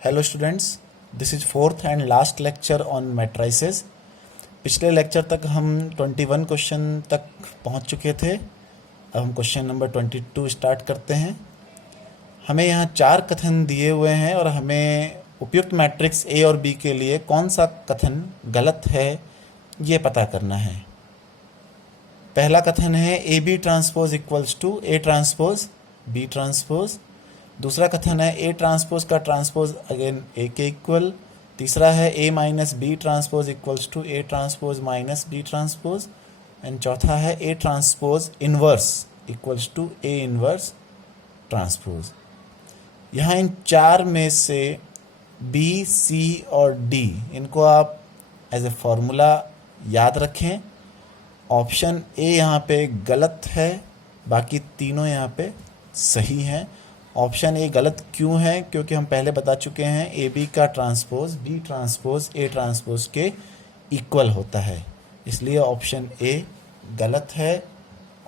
Hello students, this is fourth and last lecture on matrices. पिछले lecture तक हम 21 question तक पहुंच चुके थे। अब हम क्वेश्चन नंबर 22 स्टार्ट करते हैं। हमें यहाँ चार कथन दिए हुए हैं और हमें उपयुक्त मैट्रिक्स ए और बी के लिए कौन सा कथन गलत है ये पता करना है। पहला कथन है A B transpose equals to A transpose B transpose. दूसरा कथन है ए ट्रांसपोज का ट्रांसपोज अगेन ए के इक्वल। तीसरा है A minus B transpose equals to A transpose minus B transpose. And चौथा है A transpose inverse equals to A inverse transpose. यहाँ इन चार में से बी, सी और डी इनको आप एज ए फॉर्मूला याद रखें। ऑप्शन ए यहाँ पे गलत है, बाकी तीनों यहाँ पे सही हैं। ऑप्शन ए गलत क्यों है? क्योंकि हम पहले बता चुके हैं ए बी का transpose B transpose A transpose के इक्वल होता है, इसलिए ऑप्शन ए गलत है।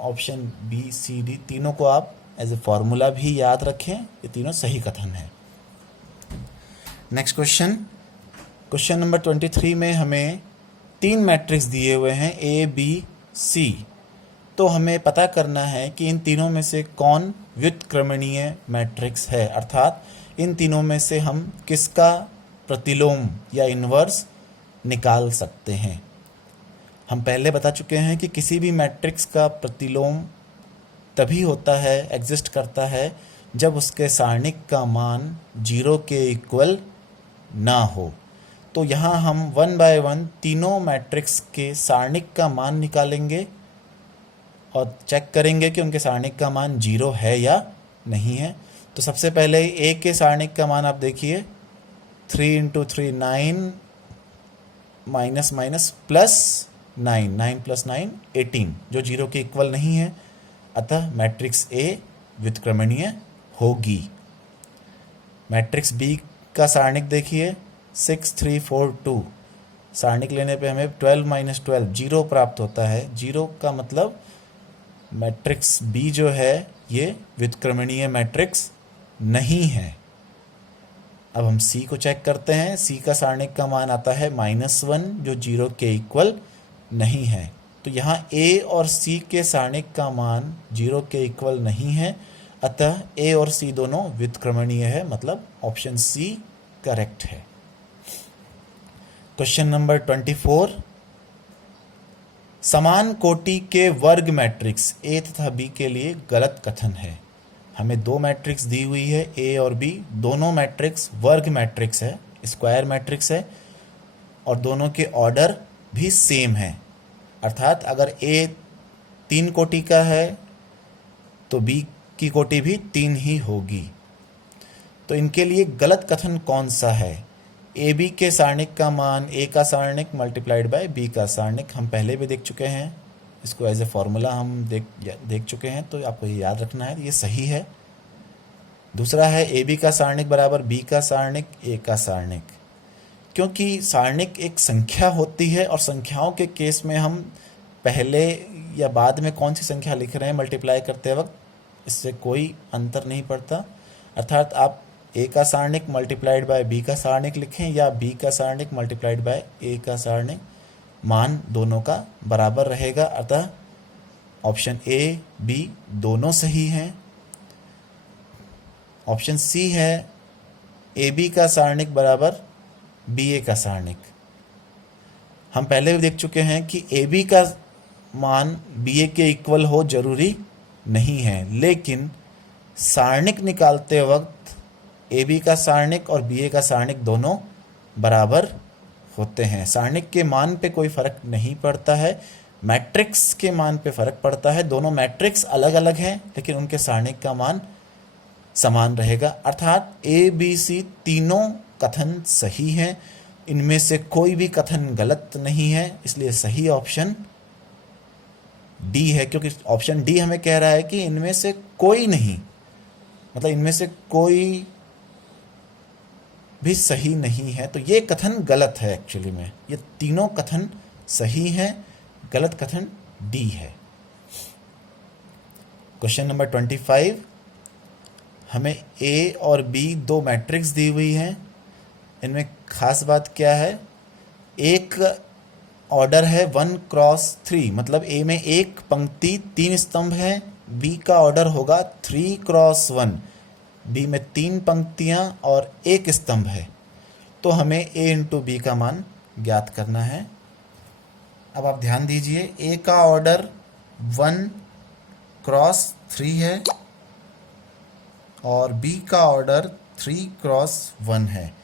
ऑप्शन बी, सी, डी तीनों को आप एज ए फॉर्मूला भी याद रखें, ये तीनों सही कथन है। नेक्स्ट क्वेश्चन, क्वेश्चन नंबर 23 में हमें तीन मैट्रिक्स दिए हुए हैं ए बी सी। तो हमें पता करना है कि इन तीनों में से कौन व्युत्क्रमणीय मैट्रिक्स है, अर्थात इन तीनों में से हम किसका प्रतिलोम या इन्वर्स निकाल सकते हैं। हम पहले बता चुके हैं कि किसी भी मैट्रिक्स का प्रतिलोम तभी होता है, एग्जिस्ट करता है, जब उसके सारणिक का मान 0 के इक्वल ना हो। तो यहाँ हम 1 बाय 1 तीनों मैट्रिक्स के सारणिक का मान निकालेंगे और चेक करेंगे कि उनके सारणिक का मान 0 है या नहीं है। तो सबसे पहले ए के सारणिक का मान आप देखिए, 3 × 3 9 माइनस माइनस प्लस 9, 9 + 9 18, जो 0 के इक्वल नहीं है, अतः मैट्रिक्स ए व्युत्क्रमणीय होगी। मैट्रिक्स बी का सारणिक देखिए 6 3 4 2, सारणिक लेने पे हमें 12 - 12 0 प्राप्त होता है। 0 का मतलब मैट्रिक्स बी जो है ये व्युत्क्रमणीय मैट्रिक्स नहीं है। अब हम सी को चेक करते हैं। सी का सारणिक का मान आता है -1, जो 0 के इक्वल नहीं है। तो यहाँ ए और सी के सारणिक का मान 0 के इक्वल नहीं है, अतः ए और सी दोनों व्युत्क्रमणीय है, मतलब ऑप्शन सी करेक्ट है। क्वेश्चन नंबर 24, समान कोटि के वर्ग मैट्रिक्स ए तथा बी के लिए गलत कथन है। हमें दो मैट्रिक्स दी हुई है ए और बी, दोनों मैट्रिक्स वर्ग मैट्रिक्स है, स्क्वायर मैट्रिक्स है, और दोनों के ऑर्डर भी सेम है। अर्थात अगर ए 3 कोटि का है तो बी की कोटि भी 3 ही होगी। तो इनके लिए गलत कथन कौन सा है? ए बी के सारणिक का मान ए का सारणिक मल्टीप्लाइड बाय बी का सारणिक, हम पहले भी देख चुके हैं, इसको एज ए फॉर्मूला हम देख चुके हैं, तो आपको ये याद रखना है, ये सही है। दूसरा है ए बी का सारणिक बराबर बी का सारणिक ए का सारणिक। क्योंकि सारणिक एक संख्या होती है और संख्याओं के केस में हम पहले या बाद में कौन सी संख्या लिख रहे हैं मल्टीप्लाई करते वक्त, इससे कोई अंतर नहीं पड़ता। अर्थात आप ए का सारणिक मल्टीप्लाइड बाय बी का सारणिक लिखें या बी का सारणिक मल्टीप्लाइड बाय ए का सारणिक, मान दोनों का बराबर रहेगा, अतः ऑप्शन ए बी दोनों सही हैं। ऑप्शन सी है ए बी का सारणिक बराबर बी ए का सारणिक। हम पहले भी देख चुके हैं कि ए बी का मान बी ए के इक्वल हो जरूरी नहीं है, लेकिन सारणिक निकालते वक्त ए बी का सारणिक और बी ए का सारणिक दोनों बराबर होते हैं। सारणिक के मान पे कोई फर्क नहीं पड़ता है, मैट्रिक्स के मान पे फर्क पड़ता है। दोनों मैट्रिक्स अलग अलग हैं, लेकिन उनके सारणिक का मान समान रहेगा। अर्थात ए बी सी तीनों कथन सही हैं, इनमें से कोई भी कथन गलत नहीं है, इसलिए सही ऑप्शन डी है। क्योंकि ऑप्शन डी हमें कह रहा है कि इनमें से कोई नहीं, मतलब इनमें से कोई भी सही नहीं है, तो ये कथन गलत है। एक्चुअली में ये तीनों कथन सही हैं, गलत कथन डी है। क्वेश्चन नंबर 25, हमें ए और बी दो मैट्रिक्स दी हुई हैं। इनमें खास बात क्या है, एक ऑर्डर है 1x3, मतलब ए में एक पंक्ति 3 स्तंभ है, बी का ऑर्डर होगा 3x1, बी में 3 पंक्तियां और एक स्तंभ है। तो हमें ए इंटू बी का मान ज्ञात करना है। अब आप ध्यान दीजिए, ए का ऑर्डर 1x3 है और बी का ऑर्डर 3x1 है।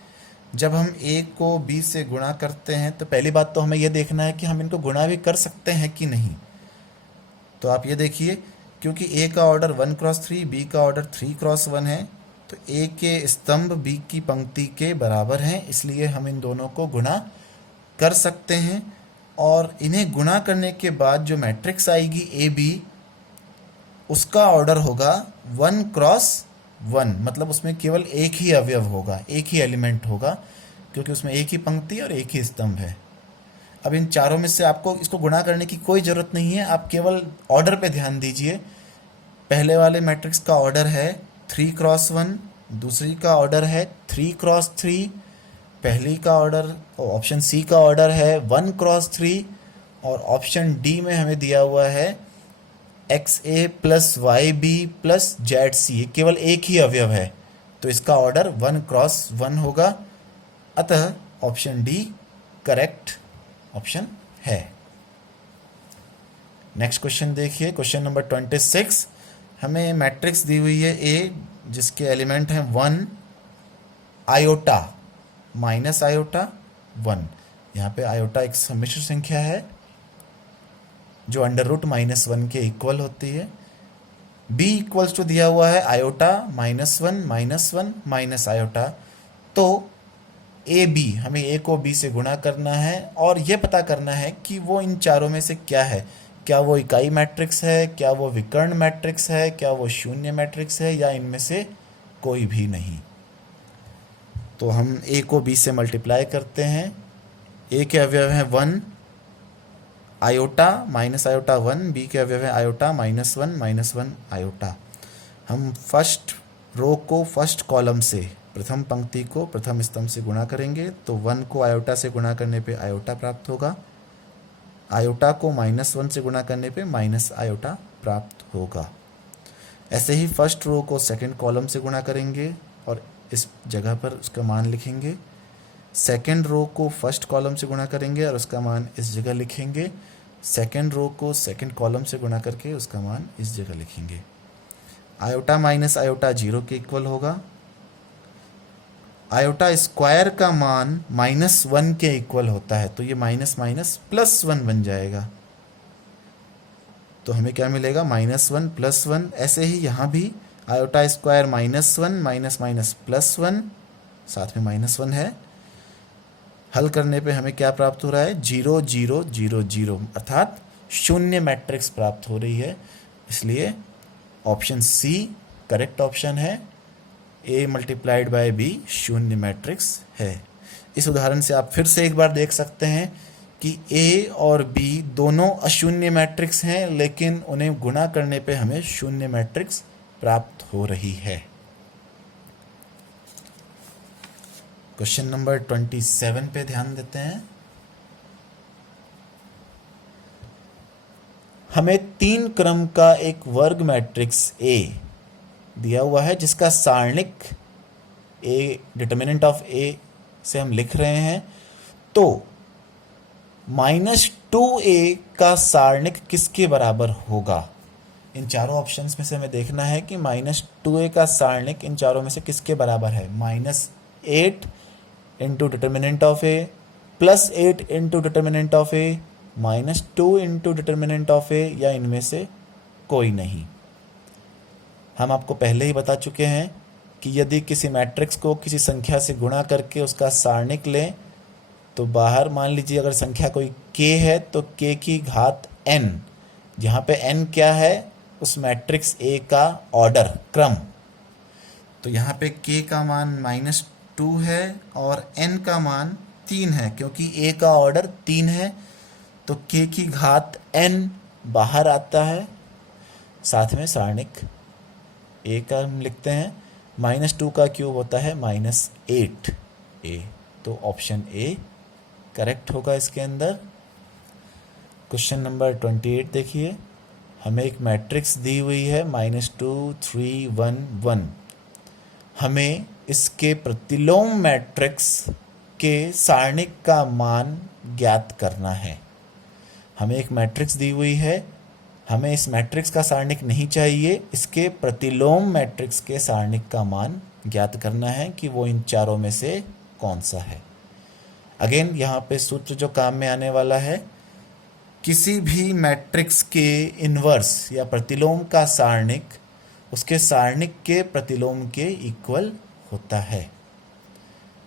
जब हम ए को बी से गुणा करते हैं तो पहली बात तो हमें यह देखना है कि हम इनको गुणा भी कर सकते हैं कि नहीं। तो आप ये देखिए, क्योंकि ए का ऑर्डर 1x3, बी का ऑर्डर 3x1 है, तो ए के स्तंभ बी की पंक्ति के बराबर हैं, इसलिए हम इन दोनों को गुणा कर सकते हैं। और इन्हें गुणा करने के बाद जो मैट्रिक्स आएगी ए बी, उसका ऑर्डर होगा 1x1, मतलब उसमें केवल एक ही अवयव होगा, एक ही एलिमेंट होगा, क्योंकि उसमें एक ही पंक्ति और एक ही स्तंभ है। अब इन चारों में से आपको इसको गुणा करने की कोई ज़रूरत नहीं है, आप केवल ऑर्डर पे ध्यान दीजिए। पहले वाले मैट्रिक्स का ऑर्डर है 3x1, दूसरी का ऑर्डर है 3x3, पहली का ऑर्डर, ऑप्शन सी का ऑर्डर है 1x3, और ऑप्शन डी में हमें दिया हुआ है XA plus YB plus ZC, केवल एक ही अवयव है, तो इसका ऑर्डर 1x1 होगा। अतः ऑप्शन डी करेक्ट ऑप्शन है। नेक्स्ट क्वेश्चन देखिए, क्वेश्चन नंबर 26। हमें मैट्रिक्स दी हुई है ए, जिसके एलिमेंट हैं 1 आयोटा माइनस आयोटा 1। यहाँ पे आयोटा एक सम्मिश्र संख्या है जो √-1 के इक्वल होती है। b इक्वल्स टू दिया हुआ है आयोटा -1 माइनस आयोटा। तो ए बी, हमें ए को बी से गुणा करना है और यह पता करना है कि वो इन चारों में से क्या है। क्या वो इकाई मैट्रिक्स है, क्या वो विकर्ण मैट्रिक्स है, क्या वो शून्य मैट्रिक्स है, या इनमें से कोई भी नहीं। तो हम ए को बी से मल्टीप्लाई करते हैं। ए के अवयव हैं 1 आयोटा माइनस आयोटा 1, बी के अवयव है आयोटा -1 आयोटा। हम फर्स्ट रो को फर्स्ट कॉलम से, प्रथम पंक्ति को प्रथम स्तंभ से गुणा करेंगे, तो 1 को आयोटा से गुणा करने पे आयोटा प्राप्त होगा, आयोटा को -1 से गुणा करने पे माइनस आयोटा प्राप्त होगा। ऐसे ही फर्स्ट रो को सेकंड कॉलम से गुणा करेंगे और इस जगह पर उसका मान लिखेंगे। सेकंड रो को फर्स्ट कॉलम से गुणा करेंगे और उसका मान इस जगह लिखेंगे। सेकंड रो को सेकंड कॉलम से गुणा करके उसका मान इस जगह लिखेंगे। आयोटा माइनस आयोटा 0 के इक्वल होगा। आयोटा स्क्वायर का मान -1 के इक्वल होता है, तो ये माइनस माइनस +1 बन जाएगा। तो हमें क्या मिलेगा, -1 +1। ऐसे ही यहाँ भी आयोटा स्क्वायर -1 माइनस माइनस +1, साथ में -1 है। हल करने पे हमें क्या प्राप्त हो रहा है, 0 0 0 0, अर्थात शून्य मैट्रिक्स प्राप्त हो रही है। इसलिए ऑप्शन सी करेक्ट ऑप्शन है। a मल्टीप्लाइड बाय b शून्य मैट्रिक्स है। इस उदाहरण से आप फिर से एक बार देख सकते हैं कि a और b दोनों अशून्य मैट्रिक्स हैं, लेकिन उन्हें गुणा करने पे हमें शून्य मैट्रिक्स प्राप्त हो रही है। क्वेश्चन नंबर 27 पे ध्यान देते हैं। हमें 3 क्रम का एक वर्ग मैट्रिक्स A दिया हुआ है, जिसका सारणिक A, डिटर्मिनेंट ऑफ A से हम लिख रहे हैं। तो -2A का सारणिक किसके बराबर होगा? इन चारों ऑप्शंस में से हमें देखना है कि -2A का सारणिक इन चारों में से किसके बराबर है। -8 into determinant of A +8 into determinant of A -2 into determinant of A, या इनमें से कोई नहीं। हम आपको पहले ही बता चुके हैं कि यदि किसी मैट्रिक्स को किसी संख्या से गुणा करके उसका सारणिक लें, तो बाहर मान लीजिए अगर संख्या कोई k है तो k की घात n, जहाँ पे n क्या है, उस मैट्रिक्स A का ऑर्डर, क्रम। तो यहाँ पे k का मान -2 है और n का मान 3 है, क्योंकि A का ऑर्डर 3 है, तो k की घात n बाहर आता है। साथ में सारणिक A का हम लिखते हैं, -2 का क्यूब होता है -8A। तो ऑप्शन ए करेक्ट होगा इसके अंदर। क्वेश्चन नंबर 28 देखिए, हमें एक मैट्रिक्स दी हुई है -2 3 1 1। हमें इसके प्रतिलोम मैट्रिक्स के सारणिक का मान ज्ञात करना है। हमें एक मैट्रिक्स दी हुई है, हमें इस मैट्रिक्स का सारणिक नहीं चाहिए, इसके प्रतिलोम मैट्रिक्स के सारणिक का मान ज्ञात करना है कि वो इन चारों में से कौन सा है। अगेन यहाँ पे सूत्र जो काम में आने वाला है, किसी भी मैट्रिक्स के इन्वर्स या प्रतिलोम का सारणिक उसके सारणिक के प्रतिलोम के इक्वल होता है।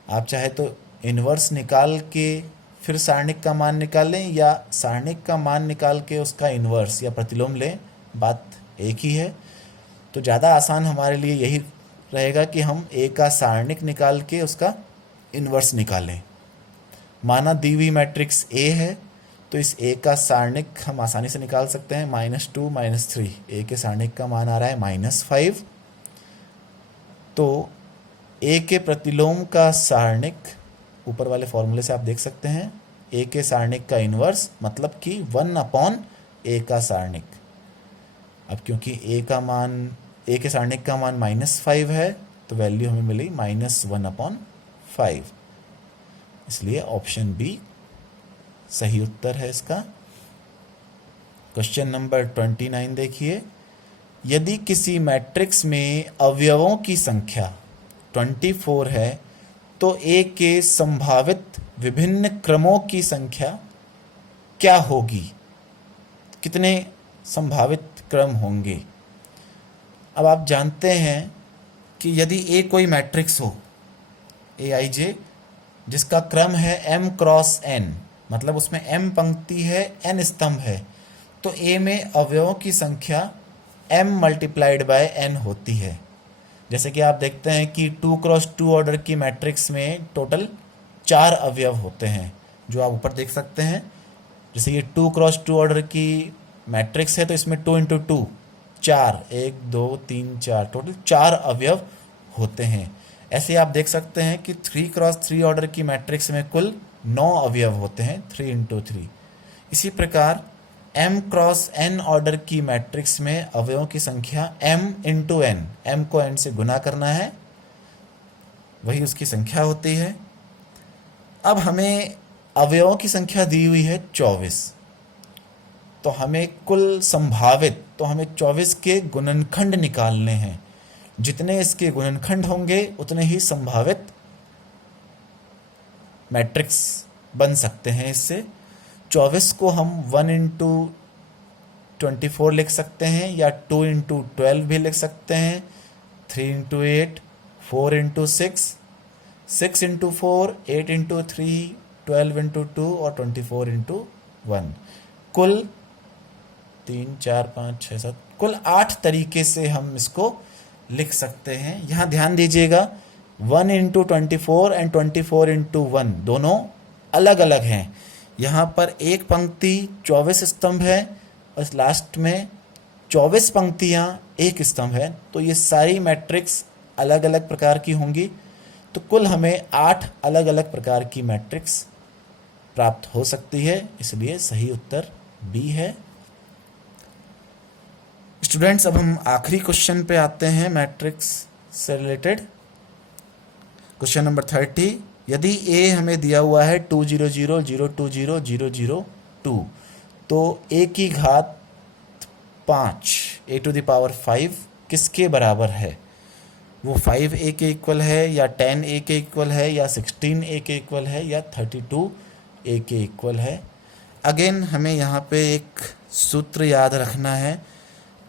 आप चाहे तो इन्वर्स निकाल के फिर सारणिक का मान निकालें या सारणिक का मान निकाल के उसका इन्वर्स या प्रतिलोम लें, बात एक ही है। तो ज़्यादा आसान हमारे लिए यही रहेगा कि हम ए का सारणिक निकाल के उसका इन्वर्स निकालें। माना दी हुई मैट्रिक्स ए है, तो इस ए का सारणिक हम आसानी से निकाल सकते हैं, -2 -3। ए के सारणिक का मान आ रहा है -5। तो ए के प्रतिलोम का सारणिक ऊपर वाले फॉर्मूले से आप देख सकते हैं, ए के सारणिक का इन्वर्स मतलब कि 1/a का सारणिक। अब क्योंकि ए के सारणिक का मान -5 है, तो वैल्यू हमें मिली -1/5, इसलिए ऑप्शन बी सही उत्तर है इसका। क्वेश्चन नंबर 29 देखिए, यदि किसी मैट्रिक्स में अवयवों की संख्या 24 है तो ए के संभावित विभिन्न क्रमों की संख्या क्या होगी? कितने संभावित क्रम होंगे? अब आप जानते हैं कि यदि ए कोई मैट्रिक्स हो, Aij, जिसका क्रम है m क्रॉस n, मतलब उसमें m पंक्ति है, n स्तंभ है, तो ए में अवयवों की संख्या m × n होती है। जैसे कि आप देखते हैं कि 2 क्रॉस 2 ऑर्डर की मैट्रिक्स में टोटल 4 अवयव होते हैं, जो आप ऊपर देख सकते हैं। जैसे ये 2 क्रॉस 2 ऑर्डर की मैट्रिक्स है, तो इसमें 2 × 2 4, 1 2 3 4, टोटल 4 अवयव होते हैं। ऐसे आप देख सकते हैं कि 3 क्रॉस 3 ऑर्डर की मैट्रिक्स में कुल 9 अवयव होते हैं, 3 × 3। इसी प्रकार m क्रॉस n ऑर्डर की मैट्रिक्स में अवयवों की संख्या m × n, m को n से गुना करना है, वही उसकी संख्या होती है। अब हमें अवयवों की संख्या दी हुई है 24, तो हमें कुल संभावित, तो हमें 24 के गुणनखंड निकालने हैं। जितने इसके गुणनखंड होंगे उतने ही संभावित मैट्रिक्स बन सकते हैं। इससे 24 को हम 1 × 24 लिख सकते हैं, या 2 × 12 भी लिख सकते हैं, 3 × 8, 4 × 6, 6 × 4, 8 × 3, 12 × 2 और 24 × 1। कुल 3 4 5 6 7 कुल 8 तरीके से हम इसको लिख सकते हैं। यहाँ ध्यान दीजिएगा, 1 × 24 एंड 24 × 1 दोनों अलग अलग हैं। यहाँ पर एक पंक्ति 24 स्तंभ है और लास्ट में 24 पंक्तियाँ एक स्तंभ है, तो ये सारी मैट्रिक्स अलग अलग प्रकार की होंगी। तो कुल हमें 8 अलग अलग प्रकार की मैट्रिक्स प्राप्त हो सकती है, इसलिए सही उत्तर बी है। स्टूडेंट्स, अब हम आखिरी क्वेश्चन पे आते हैं मैट्रिक्स से रिलेटेड। क्वेश्चन नंबर 30, यदि a हमें दिया हुआ है 2 0 0 0 2 0 0 0 2, तो a की घात 5 a⁵ किसके बराबर है? वो 5a के इक्वल है, या 10a के इक्वल है, या 16a के इक्वल है, या 32a के इक्वल है? अगेन हमें यहाँ पे एक सूत्र याद रखना है,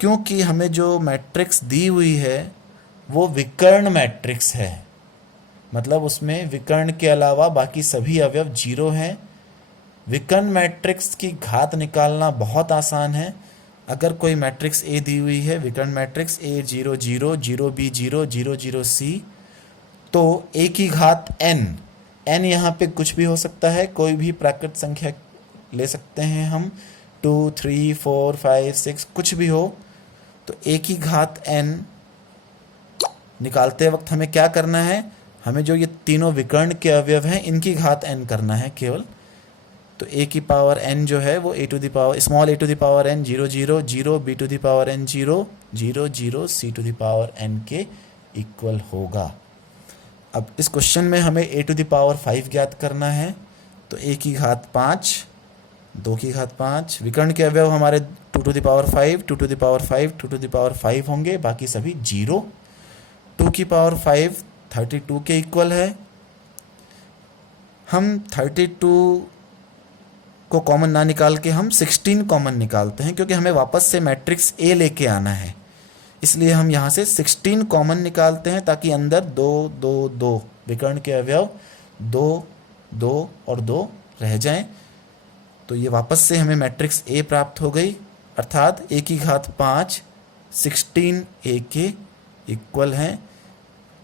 क्योंकि हमें जो मैट्रिक्स दी हुई है वो विकर्ण मैट्रिक्स है, मतलब उसमें विकर्ण के अलावा बाकी सभी अवयव 0 हैं। विकर्ण मैट्रिक्स की घात निकालना बहुत आसान है। अगर कोई मैट्रिक्स A दी हुई है, विकर्ण मैट्रिक्स A 0 0 0 B 0 0 0 C, तो A की घात n, n यहाँ पे कुछ भी हो सकता है, कोई भी प्राकृत संख्या ले सकते हैं हम, 2 3 4 5 6 कुछ भी हो। तो A की घात n निकालते वक्त हमें क्या करना है? हमें जो ये तीनों विकर्ण के अवयव हैं इनकी घात n करना है केवल। तो a की पावर n जो है वो a to the power small a to the power n 0 0 0 b to the power n 0 0 0 c to the power n के इक्वल होगा। अब इस क्वेश्चन में हमें a टू द पावर 5 ज्ञात करना है। तो a की घात 5, 2 की घात 5, विकर्ण के अवयव हमारे 2 to the power 5, 2 to the power 5, 2 to the power 5 होंगे, बाकी सभी 0। 2 की पावर 5 32 के इक्वल है। हम 32 को कॉमन ना निकाल के हम 16 कॉमन निकालते हैं, क्योंकि हमें वापस से मैट्रिक्स A लेके आना है, इसलिए हम यहाँ से 16 कॉमन निकालते हैं ताकि अंदर 2 2 2 विकर्ण के अवयव 2 2 और 2 रह जाएं। तो ये वापस से हमें मैट्रिक्स A प्राप्त हो गई, अर्थात a की घात 5 16 a के इक्वल हैं।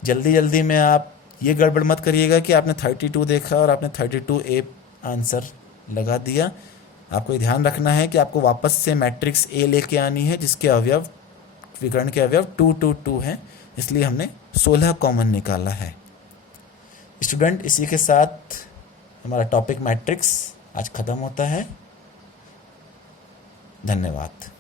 जल्दी जल्दी में आप ये गड़बड़ मत करिएगा कि आपने 32 देखा और आपने 32a आंसर लगा दिया। आपको ये ध्यान रखना है कि आपको वापस से मैट्रिक्स A लेके आनी है जिसके अवयव विकर्ण के अवयव 2 2 2 हैं, इसलिए हमने 16 कॉमन निकाला है। स्टूडेंट, इसी के साथ हमारा टॉपिक मैट्रिक्स आज ख़त्म होता है। धन्यवाद।